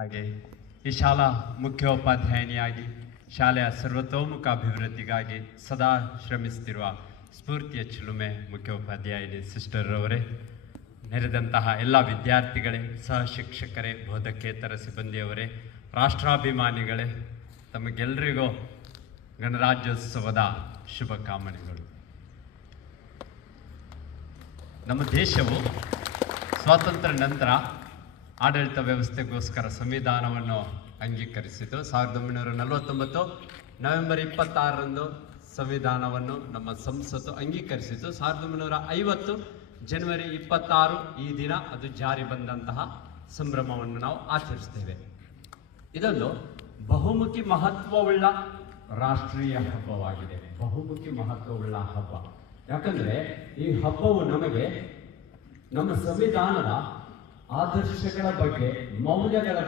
ಹಾಗೆ ಈ ಶಾಲಾ ಮುಖ್ಯೋಪಾಧ್ಯಾಯಿನಿಯಾಗಿ ಶಾಲೆಯ ಸರ್ವತೋಮುಖ ಅಭಿವೃದ್ಧಿಗಾಗಿ ಸದಾ ಶ್ರಮಿಸುತ್ತಿರುವ ಸ್ಫೂರ್ತಿಯ ಚಿಲುಮೆ ಮುಖ್ಯೋಪಾಧ್ಯಾಯಿನಿ ಸಿಸ್ಟರ್ ಅವರೇ, ನೆರೆದಂತಹ ಎಲ್ಲ ವಿದ್ಯಾರ್ಥಿಗಳೇ, ಸಹ ಶಿಕ್ಷಕರೇ, ಬೋಧಕೇತರ ಸಿಬ್ಬಂದಿಯವರೇ, ರಾಷ್ಟ್ರಾಭಿಮಾನಿಗಳೇ, ತಮಗೆಲ್ಲರಿಗೂ ಗಣರಾಜ್ಯೋತ್ಸವದ ಶುಭಕಾಮನೆಗಳು. ನಮ್ಮ ದೇಶವು ಸ್ವಾತಂತ್ರ್ಯ ನಂತರ ಆಡಳಿತ ವ್ಯವಸ್ಥೆಗೋಸ್ಕರ ಸಂವಿಧಾನವನ್ನು ಅಂಗೀಕರಿಸಿತು. 1949 ನವೆಂಬರ್ 26ರಂದು ಸಂವಿಧಾನವನ್ನು ನಮ್ಮ ಸಂಸತ್ತು ಅಂಗೀಕರಿಸಿತು. 1950 ಜನವರಿ 26 ಈ ದಿನ ಅದು ಜಾರಿ ಬಂದಂತಹ ಸಂಭ್ರಮವನ್ನು ನಾವು ಆಚರಿಸ್ತೇವೆ. ಇದೊಂದು ಬಹುಮುಖಿ ಮಹತ್ವವುಳ್ಳ ರಾಷ್ಟ್ರೀಯ ಹಬ್ಬವಾಗಿದೆ. ಬಹುಮುಖಿ ಮಹತ್ವವುಳ್ಳ ಹಬ್ಬ. ಯಾಕಂದ್ರೆ ಈ ಹಬ್ಬವು ನಮಗೆ ನಮ್ಮ ಸಂವಿಧಾನದ ಆದರ್ಶಗಳ ಬಗ್ಗೆ, ಮೌಲ್ಯಗಳ